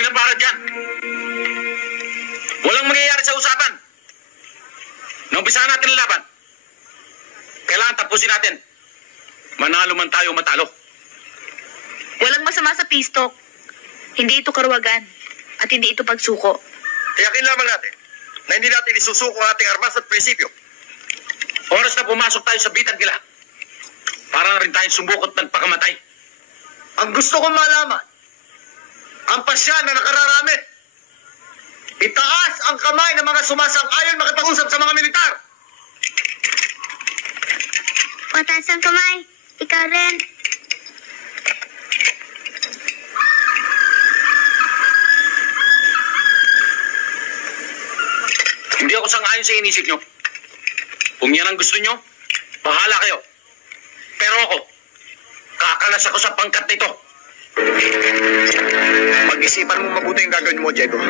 huli na para dyan. Walang mangyayari sa usapan. Naumpisahan natin ang laban. Kailangan tapusin natin. Manalo man tayo matalo. Walang masama sa peace talk. Hindi ito karuwagan. At hindi ito pagsuko. Tiyakin lamang natin na hindi natin isusuko ang ating armas at prinsipyo. Oras na pumasok tayo sa bitang gila. Para na rin tayong sumukot ng pakamatay. Ang gusto kong malaman, ang pasya na nakararami. Itaas ang kamay ng mga sumasang-ayon makipag-usap sa mga militar. Pataas ang kamay. Ikaw rin. Hindi ako sang-ayon sa inisip nyo. Kung yan ang gusto nyo, bahala kayo. Pero ako, kakalas ako sa pangkat nito. Pag-isipan mo mabuti yung gagawin mo, Diego.